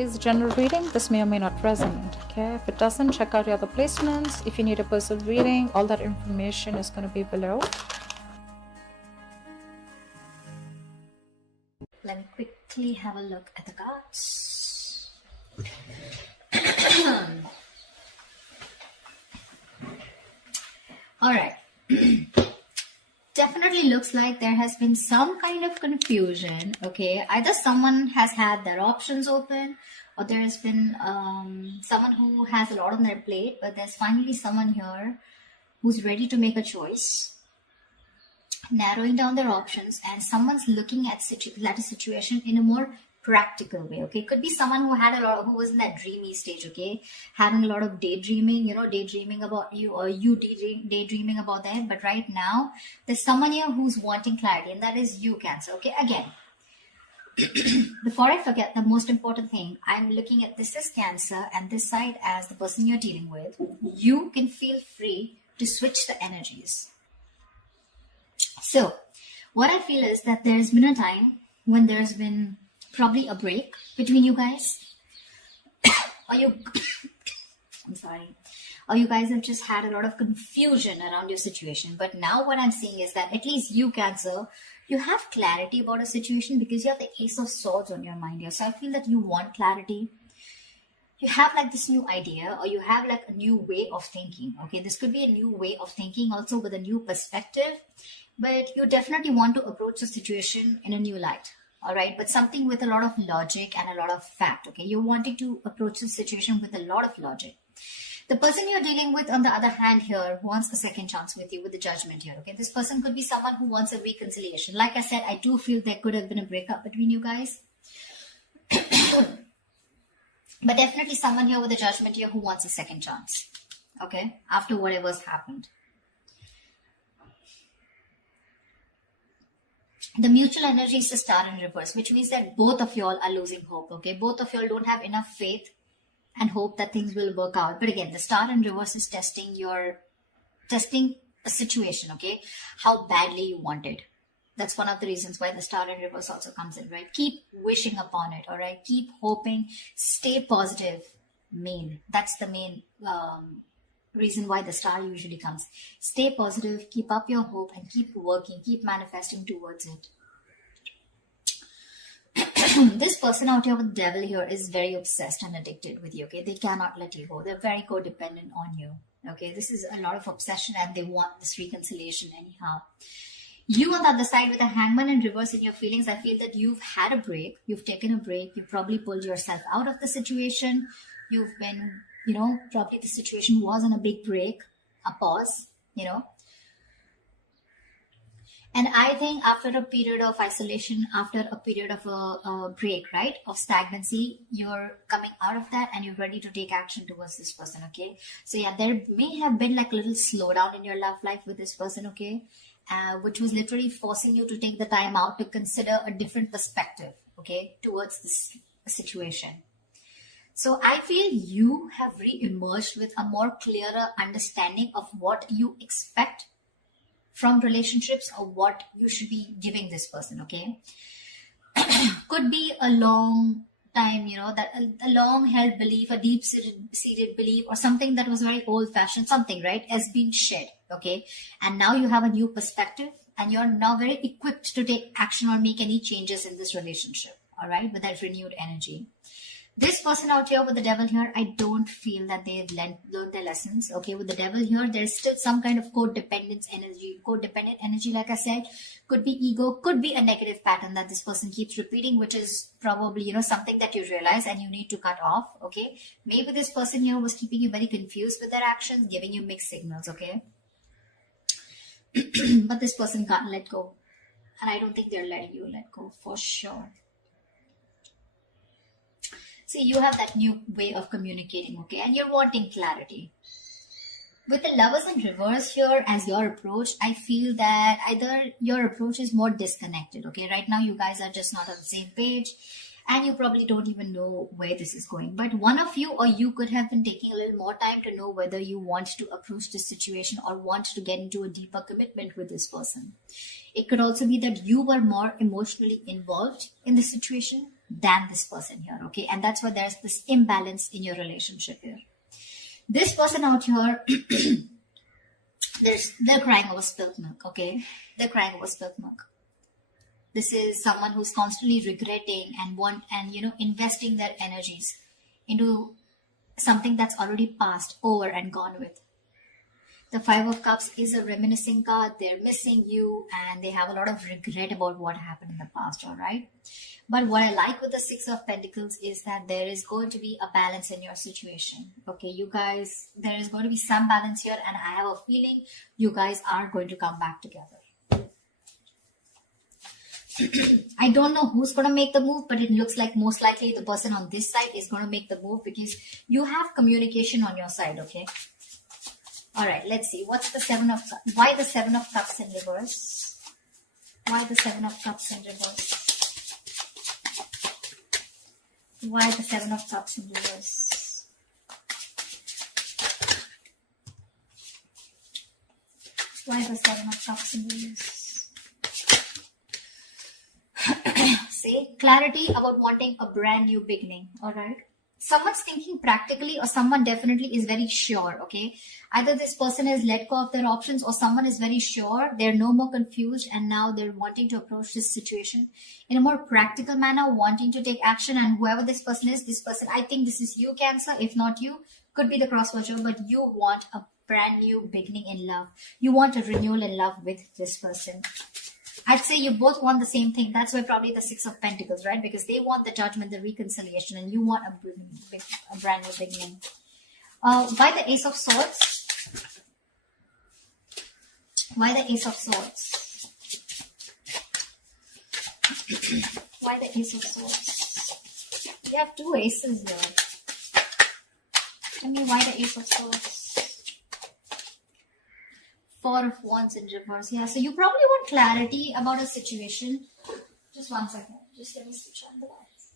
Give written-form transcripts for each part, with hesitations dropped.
is a general reading. This may or may not resonate. Okay, if it doesn't, check out your other placements. If you need a personal reading, all that information is going to be below. Let me quickly have a look at the cards. All right. Definitely looks like there has been some kind of confusion. Okay, either someone has had their options open, or there has been someone who has a lot on their plate, but there's finally someone here who's ready to make a choice, narrowing down their options, and someone's looking at a situation in a more practical way. Okay, could be someone who was in that dreamy stage. Okay, having a lot of daydreaming, daydreaming about you, or you daydreaming about them. But right now there's someone here who's wanting clarity, and that is you, Cancer. Okay, again, before I forget, the most important thing, I'm looking at this as Cancer and this side as the person you're dealing with. You can feel free to switch the energies. So what I feel is that there's been a time when there's been probably a break between you guys, or you guys have just had a lot of confusion around your situation. But now what I'm seeing is that at least you, Cancer, you have clarity about a situation because you have the Ace of Swords on your mind here. So I feel that you want clarity. You have like this new idea, or you have like a new way of thinking. Okay, this could be a new way of thinking also with a new perspective, but you definitely want to approach the situation in a new light. All right, but something with a lot of logic and a lot of fact. Okay, you're wanting to approach the situation with a lot of logic. The person you're dealing with, on the other hand, here wants a second chance with you, with the Judgment here. Okay, this person could be someone who wants a reconciliation. Like I said, I do feel there could have been a breakup between you guys. But definitely someone here with the Judgment here who wants a second chance. Okay, after whatever's happened. The mutual energy is the Star in reverse, which means that both of y'all are losing hope. Okay, both of y'all don't have enough faith and hope that things will work out. But again, the Star in reverse is testing a situation. Okay, how badly you want it. That's one of the reasons why the Star in reverse also comes in, right? Keep wishing upon it. All right, keep hoping, stay positive. That's the main reason why the star usually comes. Stay positive, keep up your hope, and keep working, keep manifesting towards it. This person out here with the Devil here is very obsessed and addicted with you. Okay, they cannot let you go. They're very codependent on you. Okay, this is a lot of obsession, and they want this reconciliation anyhow. You on the other side with a Hangman in reverse in your feelings, I feel that you've had a break. You've taken a break. You've probably pulled yourself out of the situation. You've been, probably the situation was on a big break, a pause, And I think after a period of isolation, after a period of a break, right, of stagnancy, you're coming out of that and you're ready to take action towards this person, okay? So yeah, there may have been like a little slowdown in your love life with this person, okay? Which was literally forcing you to take the time out to consider a different perspective, okay, towards this situation. So I feel you have re-emerged with a more clearer understanding of what you expect from relationships, or what you should be giving this person, okay? Could be a long time, that a long held belief, a deep seated belief, or something that was very old fashioned, something, right, has been shed, okay? And now you have a new perspective, and you're now very equipped to take action or make any changes in this relationship, all right, with that renewed energy. This person out here with the Devil here, I don't feel that they've learned their lessons. Okay, with the Devil here, there's still some kind of codependent energy, like I said. Could be ego, could be a negative pattern that this person keeps repeating, which is probably, something that you realize and you need to cut off, okay? Maybe this person here was keeping you very confused with their actions, giving you mixed signals, okay? But this person can't let go. And I don't think they're letting you let go for sure. See, you have that new way of communicating, okay? And you're wanting clarity. With the Lovers in reverse here as your approach, I feel that either your approach is more disconnected, okay? Right now, you guys are just not on the same page, and you probably don't even know where this is going. But one of you or you could have been taking a little more time to know whether you want to approach this situation or want to get into a deeper commitment with this person. It could also be that you were more emotionally involved in the situation, than this person here, okay? And that's why there's this imbalance in your relationship here. This person out here, they're crying over spilt milk, okay? They're crying over spilt milk. This is someone who's constantly regretting and investing their energies into something that's already passed over and gone with. The Five of Cups is a reminiscing card. They're missing you and they have a lot of regret about what happened in the past, all right? But what I like with the Six of Pentacles is that there is going to be a balance in your situation. Okay, you guys, there is going to be some balance here, and I have a feeling you guys are going to come back together. I don't know who's going to make the move, but it looks like most likely the person on this side is going to make the move because you have communication on your side, okay? All right, let's see. What's the Seven of Cups? Why the Seven of Cups in reverse? Why the Seven of Cups in reverse? Why the Seven of Cups in reverse? Why the Seven of Cups in reverse? See, clarity about wanting a brand new beginning, all right? Someone's thinking practically, or someone definitely is very sure, okay? Either this person has let go of their options, or someone is very sure, they're no more confused, and now they're wanting to approach this situation in a more practical manner, wanting to take action. And whoever this person is, this person, I think this is you, Cancer. If not you, could be the cross-watcher, but you want a brand new beginning in love. You want a renewal in love with this person. I'd say you both want the same thing. That's why probably the Six of Pentacles, right? Because they want the judgment, the reconciliation, and you want a brand new beginning. Why the Ace of Swords? Why the Ace of Swords? Why the Ace of Swords? You have two aces here. Tell me why the Ace of Swords? Four of Wands in reverse. Yeah, so you probably want clarity about a situation. Just one second. Just let me switch on the lights.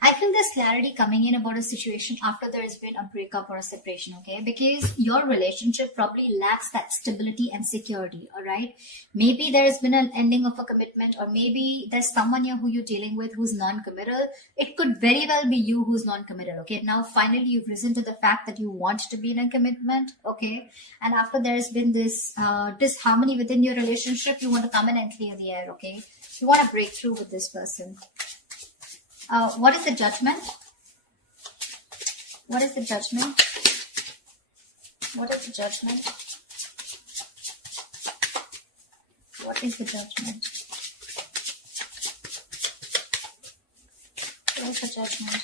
I feel there's clarity coming in about a situation after there has been a breakup or a separation, okay? Because your relationship probably lacks that stability and security, all right? Maybe there has been an ending of a commitment, or maybe there's someone here who you're dealing with who's non-committal. It could very well be you who's non-committal, okay? Now, finally, you've risen to the fact that you want to be in a commitment, okay? And after there's been this disharmony within your relationship, you want to come in and clear the air, okay? You want to break through with this person. What is the Judgment? What is the Judgment? What is the Judgment? What is the Judgment? What is the Judgment?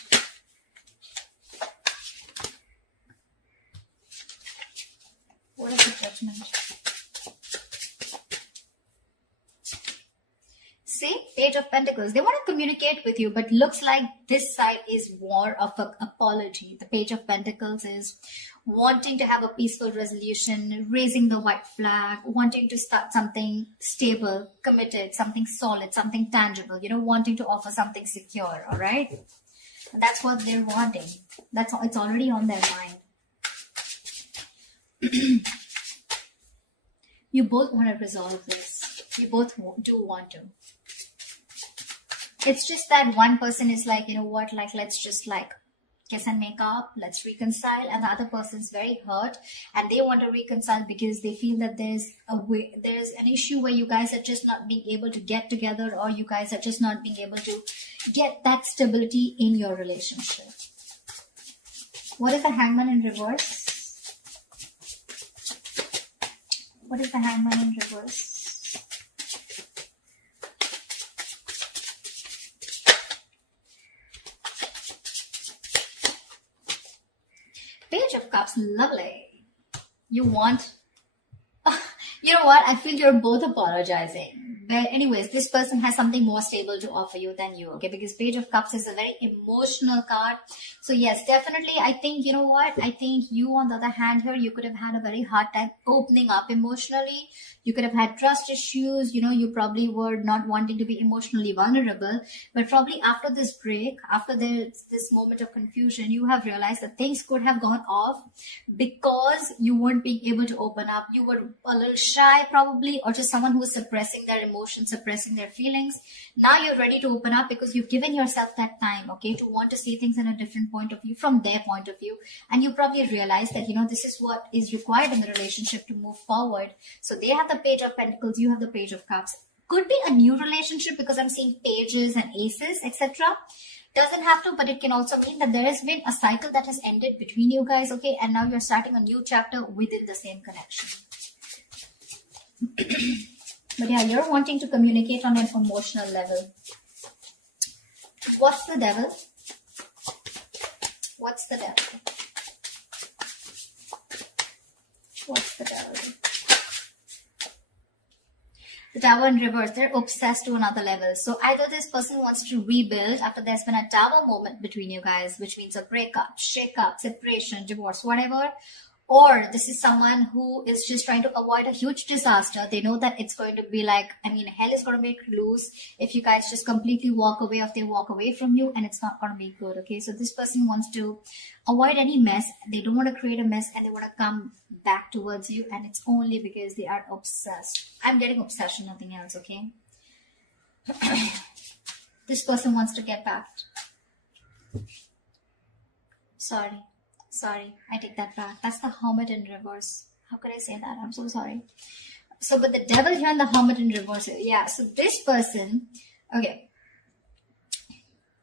What is the Judgment? See, Page of Pentacles. They want to communicate with you, but looks like this side is more of an apology. The Page of Pentacles is wanting to have a peaceful resolution, raising the white flag, wanting to start something stable, committed, something solid, something tangible, wanting to offer something secure, all right? And that's what they're wanting. It's already on their mind. You both want to resolve this. You both do want to. It's just that one person is like, let's just kiss and make up, let's reconcile. And the other person's very hurt and they want to reconcile because they feel that there's an issue where you guys are just not being able to get together, or you guys are just not being able to get that stability in your relationship. What is the Hangman in reverse? What is the Hangman in reverse? Page of Cups, lovely. You want, you know what? I feel you're both apologizing. But anyways, this person has something more stable to offer you than you, okay? Because Page of Cups is a very emotional card. So yes, definitely, I think, you know what? I think you, on the other hand here, you could have had a very hard time opening up emotionally. You could have had trust issues. You know, you probably were not wanting to be emotionally vulnerable. But probably after this break, after this moment of confusion, you have realized that things could have gone off because you weren't being able to open up. You were a little shy probably, or just someone who was suppressing their emotions, suppressing their feelings. Now you're ready to open up because you've given yourself that time, okay, to want to see things in a different point of view, from their point of view. And you probably realize that, you know, this is what is required in the relationship to move forward. So they have the Page of Pentacles, you have the Page of Cups. Could be a new relationship because I'm seeing pages and aces, etc. Doesn't have to, but it can also mean that there has been a cycle that has ended between you guys, okay, and now you're starting a new chapter within the same connection. But yeah, you're wanting to communicate on an emotional level. What's the devil? What's the devil? What's the devil? The Tower in reverse, they're obsessed to another level. So either this person wants to rebuild after there's been a Tower moment between you guys, which means a breakup, shake-up, separation, divorce, whatever. Or this is someone who is just trying to avoid a huge disaster. They know that it's going to be like, I mean, hell is going to break loose if you guys just completely walk away, if they walk away from you, and it's not going to be good, okay? So this person wants to avoid any mess. They don't want to create a mess, and they want to come back towards you, and it's only because they are obsessed. I'm getting obsession, nothing else, okay? This person wants to get back. Sorry, I take that back. That's the Hermit in reverse. How could I say that? I'm so sorry. So, but the Devil here and the Hermit in reverse. Yeah, so this person, okay.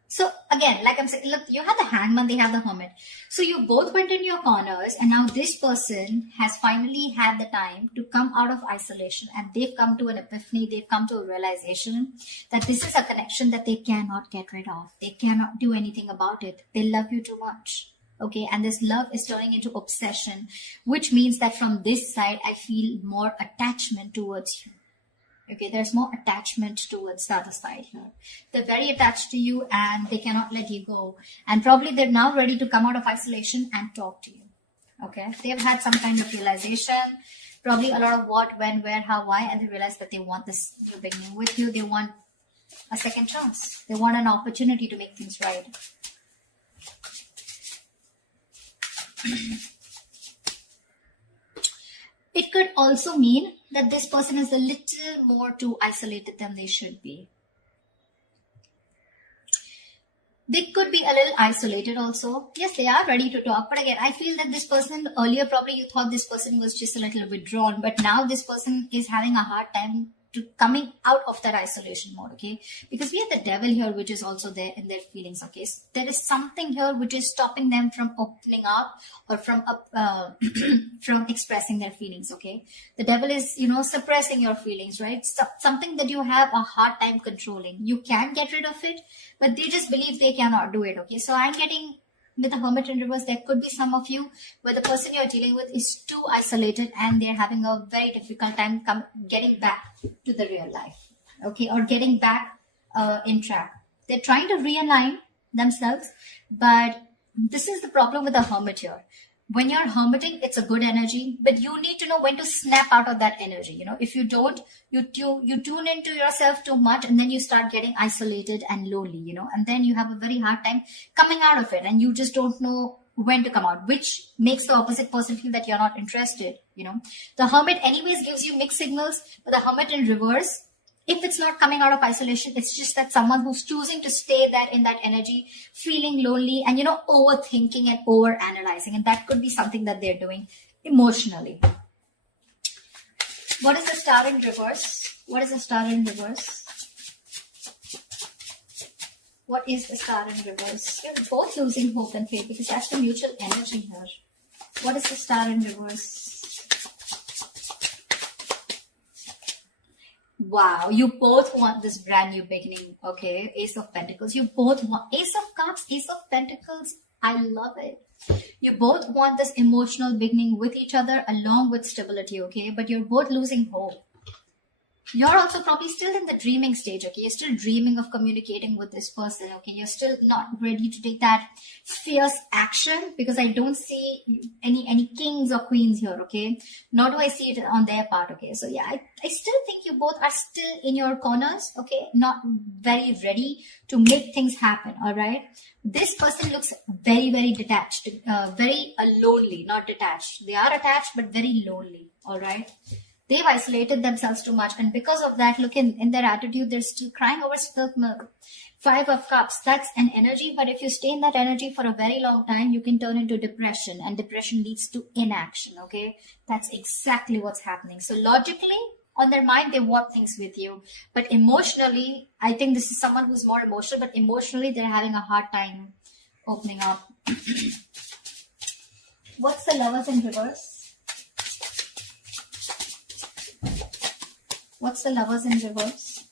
So again, like I'm saying, look, you have the Hangman, they have the Hermit. So you both went in your corners, and now this person has finally had the time to come out of isolation, and they've come to an epiphany, they've come to a realization that this is a connection that they cannot get rid of. They cannot do anything about it. They love you too much. Okay, and this love is turning into obsession, which means that from this side, I feel more attachment towards you. Okay, there's more attachment towards the other side here. They're very attached to you and they cannot let you go. And probably they're now ready to come out of isolation and talk to you. Okay, they've had some kind of realization, probably a lot of what, when, where, how, why, and they realize that they want this new beginning with you. They want a second chance. They want an opportunity to make things right. It could also mean that this person is a little more too isolated than they should be. They could be a little isolated also. Yes, they are ready to talk. But again, I feel that this person, earlier probably you thought this person was just a little withdrawn. But now this person is having a hard time to coming out of that isolation mode, okay? Because we have the Devil here, which is also there in their feelings, okay? So there is something here which is stopping them from opening up or from from expressing their feelings, okay? The Devil is, you know, suppressing your feelings, right? Something that you have a hard time controlling. You can get rid of it, but they just believe they cannot do it, okay? So I'm getting, with the Hermit in reverse, there could be some of you where the person you're dealing with is too isolated and they're having a very difficult time getting back to the real life, okay, or getting back in track. They're trying to realign themselves, but this is the problem with the Hermit here. When you're hermiting, it's a good energy, but you need to know when to snap out of that energy. You know, if you don't, you tune into yourself too much, and then you start getting isolated and lonely, you know, and then you have a very hard time coming out of it, and you just don't know when to come out, which makes the opposite person feel that you're not interested, you know. The Hermit anyways gives you mixed signals, but the Hermit in reverse, if it's not coming out of isolation, it's just that someone who's choosing to stay there in that energy, feeling lonely and, you know, overthinking and overanalyzing. And that could be something that they're doing emotionally. What is the Star in reverse? What is the Star in reverse? What is the Star in reverse? You're both losing hope and faith because that's the mutual energy here. What is the Star in reverse? Wow, you both want this brand new beginning, okay? Ace of Pentacles. You both want Ace of Cups, Ace of Pentacles. I love it. You both want this emotional beginning with each other along with stability, okay? But you're both losing hope. You're also probably still in the dreaming stage, okay? You're still dreaming of communicating with this person, okay? You're still not ready to take that fierce action, because I don't see any kings or queens here, okay? Nor do I see it on their part, okay? So yeah, I still think you both are still in your corners, okay? Not very ready to make things happen, all right? This person looks very, very detached, very lonely, not detached. They are attached, but very lonely, all right? They've isolated themselves too much. And because of that, look in their attitude, they're still crying over spilt milk. 5 of Cups, that's an energy. But if you stay in that energy for a very long time, you can turn into depression. And depression leads to inaction, okay? That's exactly what's happening. So logically, on their mind, they want things with you. But emotionally, I think this is someone who's more emotional. But emotionally, they're having a hard time opening up. What's the Lovers in reverse? What's the Lovers in reverse?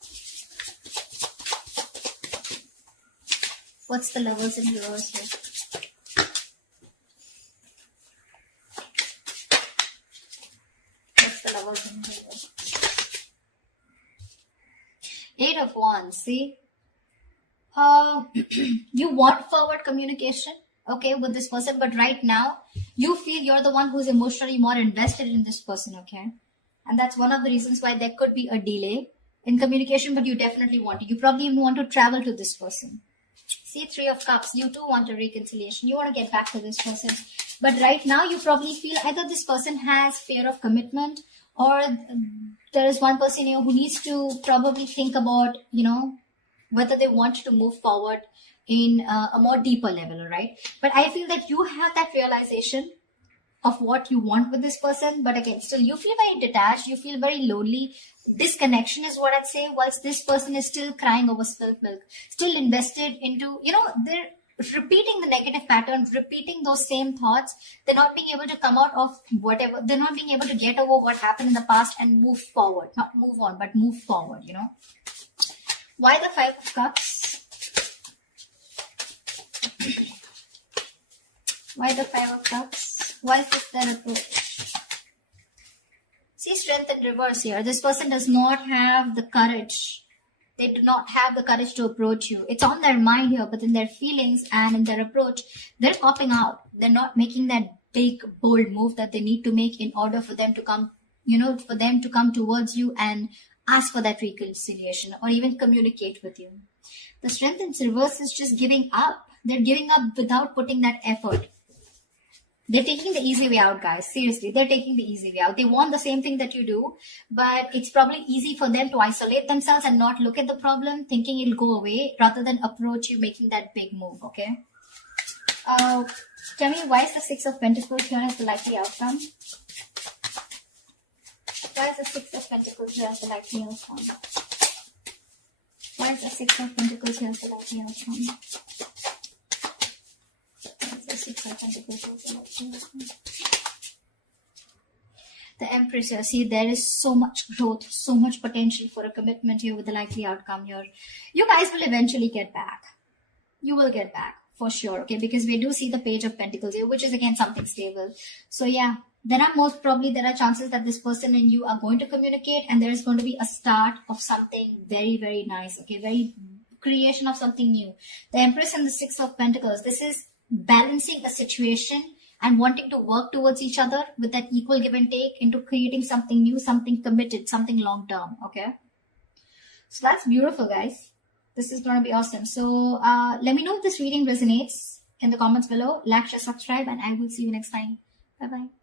What's the Lovers in reverse here? What's the Lovers in reverse? 8 of Wands, see? You want forward communication, okay, with this person, but right now, you feel you're the one who's emotionally more invested in this person, okay? And that's one of the reasons why there could be a delay in communication, but you definitely want it. You probably even want to travel to this person. See, 3 of Cups, you too want a reconciliation. You want to get back to this person. But right now, you probably feel either this person has fear of commitment, or there is one person here who needs to probably think about, whether they want to move forward in a more deeper level, right? But I feel that you have that realization of what you want with this person, but again, still you feel very detached, you feel very lonely. Disconnection is what I'd say, whilst this person is still crying over spilt milk, still invested into, they're repeating the negative pattern, repeating those same thoughts. They're not being able to come out of whatever, they're not being able to get over what happened in the past and move forward. Not move on, but move forward, Why the 5 of Cups? Why the 5 of Cups? Why is this their approach? See, Strength in reverse here. This person does not have the courage. They do not have the courage to approach you. It's on their mind here, but in their feelings and in their approach, they're popping out. They're not making that big, bold move that they need to make in order for them to come, for them to come towards you and ask for that reconciliation or even communicate with you. The Strength in reverse is just giving up. They're giving up without putting that effort. They're taking the easy way out, guys. Seriously, they're taking the easy way out. They want the same thing that you do, but it's probably easy for them to isolate themselves and not look at the problem, thinking it'll go away, rather than approach you making that big move, okay? Tell me, why is the 6 of Pentacles here as the likely outcome? Why is the 6 of Pentacles here as the likely outcome? Why is the 6 of Pentacles here as the likely outcome? The Empress here. See, there is so much growth, so much potential for a commitment here with the likely outcome here. You guys will eventually get back. You will get back for sure, okay? Because we do see the Page of Pentacles here, which is again something stable. So yeah, there are chances that this person and you are going to communicate, and there is going to be a start of something very, very nice, okay? Very creation of something new. The Empress and the 6 of Pentacles. This is balancing a situation and wanting to work towards each other with that equal give and take into creating something new, something committed, something long term, okay? So that's beautiful, guys. This is going to be awesome. So let me know if this reading resonates in the comments below. Like, share, subscribe, and I will see you next time. Bye-bye.